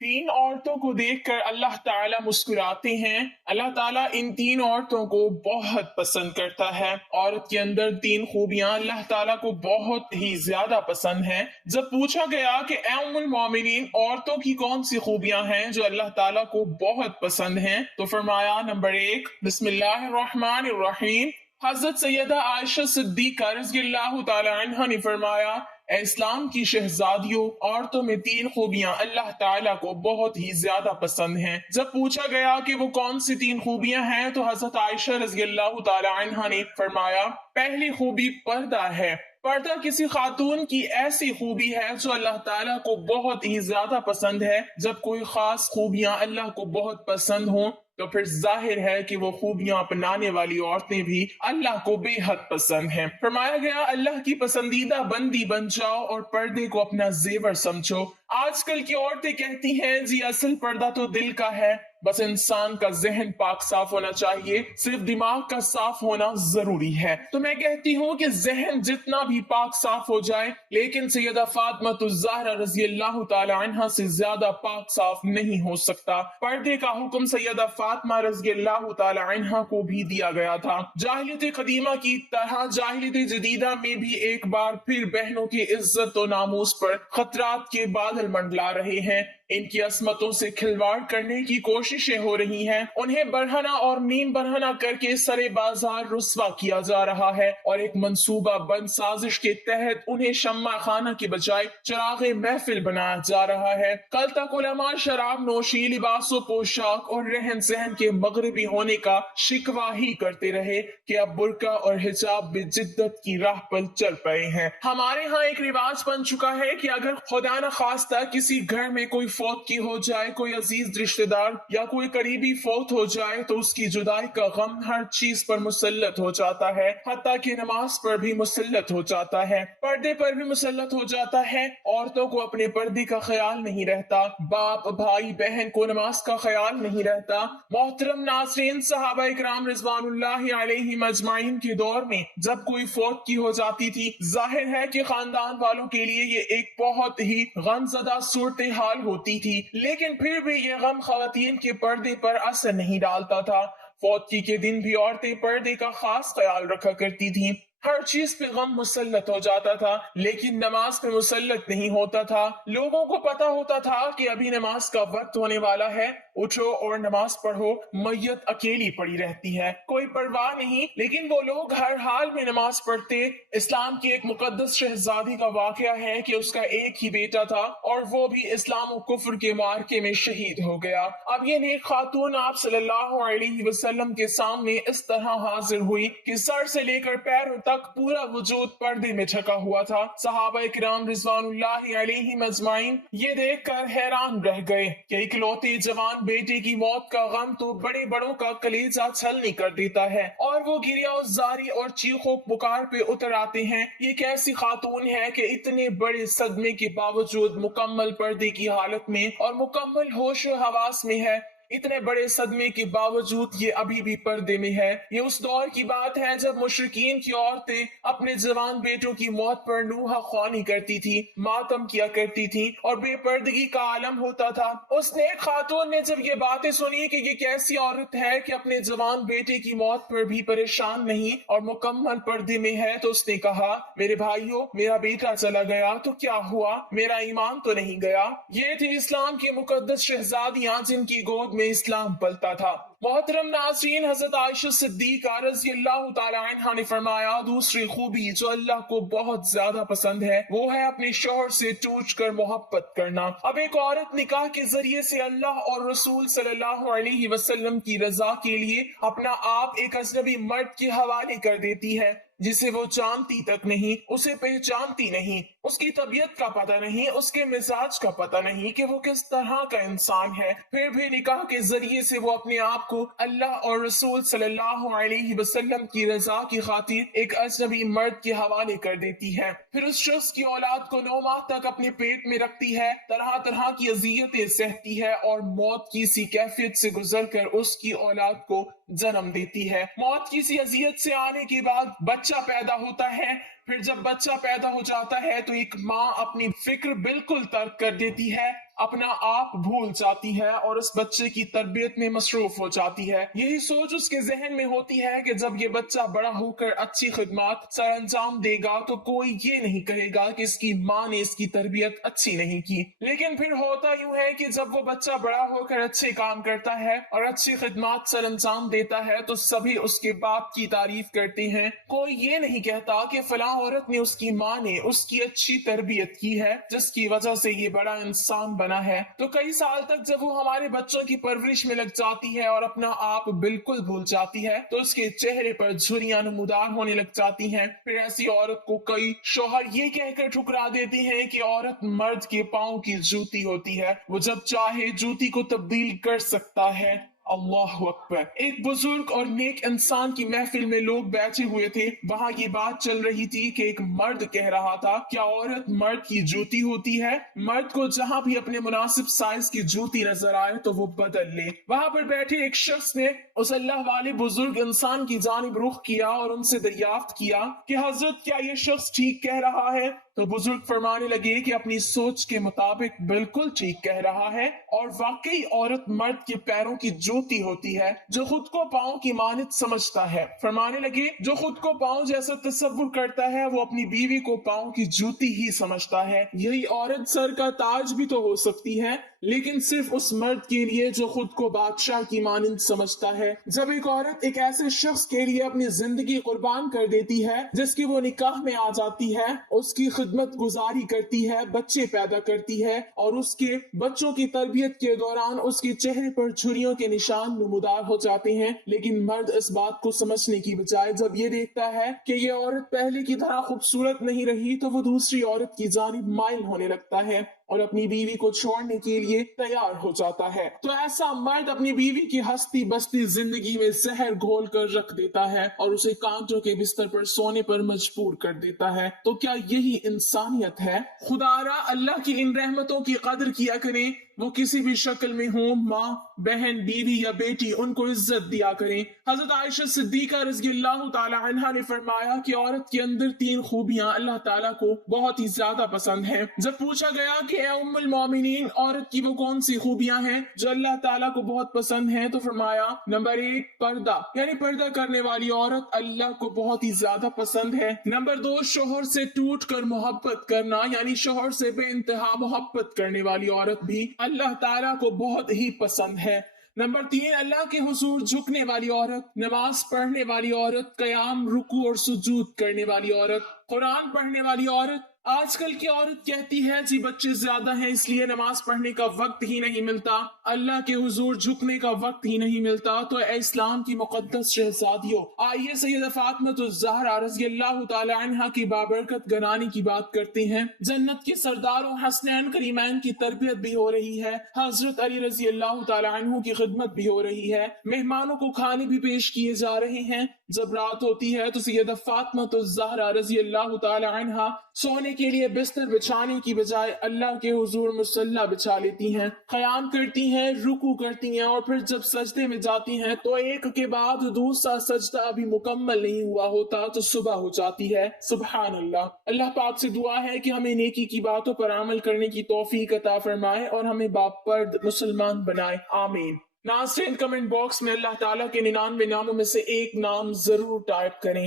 تین عورتوں کو دیکھ کر اللہ تعالیٰ مسکراتے ہیں۔ اللہ تعالیٰ ان تین عورتوں کو بہت پسند کرتا ہے۔ عورت کے اندر تین خوبیاں اللہ تعالیٰ کو بہت ہی زیادہ پسند ہیں۔ جب پوچھا گیا کہ اے ام المومنین، عورتوں کی کون سی خوبیاں ہیں جو اللہ تعالیٰ کو بہت پسند ہیں، تو فرمایا نمبر 1، بسم اللہ الرحمن الرحیم۔ حضرت سیدہ عائشہ صدیقہ رضی اللہ تعالی عنہ نے فرمایا، اے اسلام کی شہزادیوں، عورتوں میں تین خوبیاں اللہ تعالیٰ کو بہت ہی زیادہ پسند ہیں۔ جب پوچھا گیا کہ وہ کون سی تین خوبیاں ہیں تو حضرت عائشہ رضی اللہ تعالی عنہ نے فرمایا، پہلی خوبی پردہ ہے۔ پردہ کسی خاتون کی ایسی خوبی ہے جو اللہ تعالیٰ کو بہت ہی زیادہ پسند ہے۔ جب کوئی خاص خوبیاں اللہ کو بہت پسند ہوں تو پھر ظاہر ہے کہ وہ خوبیاں اپنانے والی عورتیں بھی اللہ کو بے حد پسند ہیں۔ فرمایا گیا، اللہ کی پسندیدہ بندی بن جاؤ اور پردے کو اپنا زیور سمجھو۔ آج کل کی عورتیں کہتی ہیں جی اصل پردہ تو دل کا ہے، بس انسان کا ذہن پاک صاف ہونا چاہیے، صرف دماغ کا صاف ہونا ضروری ہے۔ تو میں کہتی ہوں کہ ذہن جتنا بھی پاک صاف ہو جائے لیکن سیدہ فاطمہ الزہرا رضی اللہ تعالی عنہا سے زیادہ پاک صاف نہیں ہو سکتا۔ پردے کا حکم سیدہ فاطمہ رضی اللہ تعالی عنہا کو بھی دیا گیا تھا۔ جاہلیت قدیمہ کی طرح جاہلیت جدیدہ میں بھی ایک بار پھر بہنوں کی عزت و ناموس پر خطرات کے بادل منڈلا رہے ہیں۔ ان کی عصمتوں سے کھلواڑ کرنے کی کوششیں ہو رہی ہیں، انہیں برہنہ اور نیم برہنہ کر کے سرے بازار رسوا کیا جا رہا ہے، اور ایک منصوبہ بند سازش کے تحت انہیں شمع خانہ کے بجائے چراغ محفل بنایا جا رہا ہے۔ کل تک علماء شراب نوشی، لباس و پوشاک اور رہن سہن کے مغربی ہونے کا شکوہ ہی کرتے رہے کہ اب برقع اور حجاب بھی جدت کی راہ پر چل پڑے ہیں۔ ہمارے ہاں ایک رواج بن چکا ہے کہ اگر خدا نخواستہ کسی گھر میں کوئی فوت کی ہو جائے، کوئی عزیز رشتہ دار یا کوئی قریبی فوت ہو جائے تو اس کی جدائی کا غم ہر چیز پر مسلط ہو جاتا ہے، حتیٰ کہ نماز پر بھی مسلط ہو جاتا ہے، پردے پر بھی مسلط ہو جاتا ہے۔ عورتوں کو اپنے پردے کا خیال نہیں رہتا، باپ بھائی بہن کو نماز کا خیال نہیں رہتا۔ محترم ناظرین، صحابہ اکرام رضوان اللہ علیہم اجمعین کے دور میں جب کوئی فوت کی ہو جاتی تھی، ظاہر ہے کہ خاندان والوں کے لیے یہ ایک بہت ہی غمزدہ صورتحال ہوتی تھی، لیکن پھر بھی یہ غم خواتین کے پردے پر اثر نہیں ڈالتا تھا۔ فوتگی کے دن بھی عورتیں پردے کا خاص خیال رکھا کرتی تھیں، ہر چیز پہ غم مسلط ہو جاتا تھا لیکن نماز پہ مسلط نہیں ہوتا تھا۔ لوگوں کو پتا ہوتا تھا کہ ابھی نماز کا وقت ہونے والا ہے، اٹھو اور نماز پڑھو، میت اکیلی پڑی رہتی ہے، کوئی پرواہ نہیں، لیکن وہ لوگ ہر حال میں نماز پڑھتے۔ اسلام کی ایک مقدس شہزادی کا واقعہ ہے کہ اس کا ایک ہی بیٹا تھا اور وہ بھی اسلام و کفر کے معرکے میں شہید ہو گیا۔ اب یہ نیک خاتون آپ صلی اللہ علیہ وسلم کے سامنے اس طرح حاضر ہوئی کہ سر سے لے کر پیروں تک پورا وجود پردے میں ڈھکا ہوا تھا۔ صحابہ اکرام رضوان اللہ علیہم اجمعین یہ دیکھ کر حیران رہ گئے کہ اکلوتے جوان بیٹے کی موت کا غم تو بڑے بڑوں کا کلیجہ چھلنی کر دیتا ہے، اور وہ گریہ زاری اور چیخ و پکار پہ اتر آتے ہیں۔ یہ کیسی خاتون ہے کہ اتنے بڑے صدمے کے باوجود مکمل پردے کی حالت میں اور مکمل ہوش و حواس میں ہے، اتنے بڑے صدمے کے باوجود یہ ابھی بھی پردے میں ہے۔ یہ اس دور کی بات ہے جب مشرکین کی عورتیں اپنے جوان بیٹوں کی موت پر نوحہ خوانی کرتی تھی، ماتم کیا کرتی تھی اور بے پردگی کا عالم ہوتا تھا۔ اس نیک خاتون نے جب یہ باتیں سنی کہ یہ کیسی عورت ہے کہ اپنے جوان بیٹے کی موت پر بھی پریشان نہیں اور مکمل پردے میں ہے، تو اس نے کہا، میرے بھائیوں، میرا بیٹا چلا گیا تو کیا ہوا، میرا ایمان تو نہیں گیا۔ یہ تھی اسلام کی مقدس شہزادیاں جن کی گود میں اسلام پلتا تھا۔ محترم ناظرین، حضرت عائشہ صدیقہ رضی اللہ تعالی عنہا نے فرمایا، دوسری خوبی جو اللہ کو بہت زیادہ پسند ہے وہ ہے اپنے شوہر سے ٹوٹ کر محبت کرنا۔ اب ایک عورت نکاح کے ذریعے سے اللہ اور رسول صلی اللہ علیہ وسلم کی رضا کے لیے اپنا آپ ایک اجنبی مرد کے حوالے کر دیتی ہے جسے وہ جانتی تک نہیں، اسے پہچانتی نہیں، اس کی طبیعت کا پتہ نہیں، اس کے مزاج کا پتہ نہیں کہ وہ کس طرح کا انسان ہے، پھر بھی نکاح کے ذریعے سے وہ اپنے آپ کو اللہ اور رسول صلی اللہ علیہ وسلم کی رضا کی خاطر ایک اجنبی مرد کے حوالے کر دیتی ہے، پھر اس شخص کی اولاد کو 9 ماہ تک اپنے پیٹ میں رکھتی ہے، طرح طرح کی اذیتیں سہتی ہے اور موت کی سی کیفیت سے گزر کر اس کی اولاد کو جنم دیتی ہے۔ موت کی سی اذیت سے آنے کے بعد بچہ پیدا ہوتا ہے، پھر جب بچہ پیدا ہو جاتا ہے تو ایک ماں اپنی فکر بالکل ترک کر دیتی ہے اپنا آپ بھول جاتی ہے اور اس بچے کی تربیت میں مصروف ہو جاتی ہے۔ یہی سوچ اس کے ذہن میں ہوتی ہے کہ جب یہ بچہ بڑا ہو کر اچھی خدمات سر انجام دے گا تو کوئی یہ نہیں کہے گا کہ اس کی ماں نے اس کی تربیت اچھی نہیں کی۔ لیکن پھر ہوتا یوں ہے کہ جب وہ بچہ بڑا ہو کر اچھے کام کرتا ہے اور اچھی خدمات سر انجام دیتا ہے تو سبھی اس کے باپ کی تعریف کرتے ہیں۔ کوئی یہ نہیں کہتا کہ فلاں عورت نے، اس کی ماں نے اس کی اچھی تربیت کی ہے جس کی وجہ سے یہ بڑا انسان بنا ہے۔ تو کئی سال تک جب وہ ہمارے بچوں کی پرورش میں لگ جاتی ہے اور اپنا آپ بالکل بھول جاتی ہے تو اس کے چہرے پر جھریاں نمودار ہونے لگ جاتی ہیں۔ پھر ایسی عورت کو کئی شوہر یہ کہہ کر ٹھکرا دیتے ہیں کہ عورت مرد کے پاؤں کی جوتی ہوتی ہے، وہ جب چاہے جوتی کو تبدیل کر سکتا ہے۔ اللہ اکبر۔ ایک بزرگ اور نیک انسان کی محفل میں لوگ بیٹھے ہوئے تھے۔ وہاں یہ بات چل رہی تھی کہ ایک مرد کہہ رہا تھا، کیا عورت مرد کی جوتی ہوتی ہے؟ مرد کو جہاں بھی اپنے مناسب سائز کی جوتی نظر آئے تو وہ بدل لے۔ وہاں پر بیٹھے ایک شخص نے اس اللہ والے بزرگ انسان کی جانب رخ کیا اور ان سے دریافت کیا کہ حضرت کیا یہ شخص ٹھیک کہہ رہا ہے؟ تو بزرگ فرمانے لگے کہ اپنی سوچ کے مطابق بالکل ٹھیک کہہ رہا ہے، اور واقعی عورت مرد کے پیروں کی جوتی ہوتی ہے جو خود کو پاؤں کی مانند سمجھتا ہے۔ فرمانے لگے جو خود کو پاؤں جیسا تصور کرتا ہے وہ اپنی بیوی کو پاؤں کی جوتی ہی سمجھتا ہے۔ یہی عورت سر کا تاج بھی تو ہو سکتی ہے، لیکن صرف اس مرد کے لیے جو خود کو بادشاہ کی مانند سمجھتا ہے۔ جب ایک عورت ایک ایسے شخص کے لیے اپنی زندگی قربان کر دیتی ہے جس کی وہ نکاح میں آ جاتی ہے، اس کی خدمت گزاری کرتی ہے، بچے پیدا کرتی ہے اور اس کے بچوں کی تربیت کے دوران اس کے چہرے پر چھریوں کے نشان نمودار ہو جاتے ہیں، لیکن مرد اس بات کو سمجھنے کی بجائے جب یہ دیکھتا ہے کہ یہ عورت پہلے کی طرح خوبصورت نہیں رہی تو وہ دوسری عورت کی جانب مائل ہونے لگتا ہے اور اپنی بیوی کو چھوڑنے کے لیے تیار ہو جاتا ہے۔ تو ایسا مرد اپنی بیوی کی ہستی بستی زندگی میں زہر گھول کر رکھ دیتا ہے اور اسے کانٹوں کے بستر پر سونے پر مجبور کر دیتا ہے۔ تو کیا یہی انسانیت ہے؟ خدا را اللہ کی ان رحمتوں کی قدر کیا کریں، وہ کسی بھی شکل میں ہوں، ماں، بہن، بیوی یا بیٹی، ان کو عزت دیا کریں۔ حضرت عائشہ صدیقہ رضی اللہ تعالی عنہا نے فرمایا کہ عورت کے اندر 3 خوبیاں اللہ تعالیٰ کو بہت ہی زیادہ پسند ہیں۔ جب پوچھا گیا کہ اے ام المومنین، عورت کی وہ کون سی خوبیاں ہیں جو اللہ تعالیٰ کو بہت پسند ہیں، تو فرمایا نمبر 1 پردہ، یعنی پردہ کرنے والی عورت اللہ کو بہت ہی زیادہ پسند ہے۔ نمبر 2 شوہر سے ٹوٹ کر محبت کرنا، یعنی شوہر سے بے انتہا محبت کرنے والی عورت بھی اللہ تعالیٰ کو بہت ہی پسند ہے۔ نمبر 3 اللہ کے حضور جھکنے والی عورت، نماز پڑھنے والی عورت، قیام، رکوع اور سجود کرنے والی عورت، قرآن پڑھنے والی عورت۔ آج کل کی عورت کہتی ہے جی بچے زیادہ ہیں اس لیے نماز پڑھنے کا وقت ہی نہیں ملتا، اللہ کے حضور جھکنے کا وقت ہی نہیں ملتا۔ تو اے اسلام کی مقدس شہزادیوں، آئیے سیدہ فاطمہ الزہرا رضی اللہ تعالی عنہا کی بابرکت گھرانے کی بات کرتے ہیں۔ جنت کے سرداروں حسنین کریمین کی تربیت بھی ہو رہی ہے، حضرت علی رضی اللہ تعالی عنہ کی خدمت بھی ہو رہی ہے، مہمانوں کو کھانے بھی پیش کیے جا رہے ہیں۔ جب رات ہوتی ہے تو سیدہ فاطمہ الزہرا رضی اللہ تعالی عنہا سونے کے لیے بستر بچھانے کی بجائے اللہ کے حضور مصلی بچھا لیتی ہیں، قیام کرتی ہیں، رکوع کرتی ہیں، اور پھر جب سجدے میں جاتی ہیں تو ایک کے بعد دوسرا سجدہ ابھی مکمل نہیں ہوا ہوتا تو صبح ہو جاتی ہے۔ سبحان اللہ۔ اللہ پاک سے دعا ہے کہ ہمیں نیکی کی باتوں پر عمل کرنے کی توفیق عطا فرمائے اور ہمیں باپرد مسلمان بنائے، آمین۔ ناظرین، کمنٹ باکس میں اللہ تعالیٰ کے 99 ناموں میں سے ایک نام ضرور ٹائپ کریں۔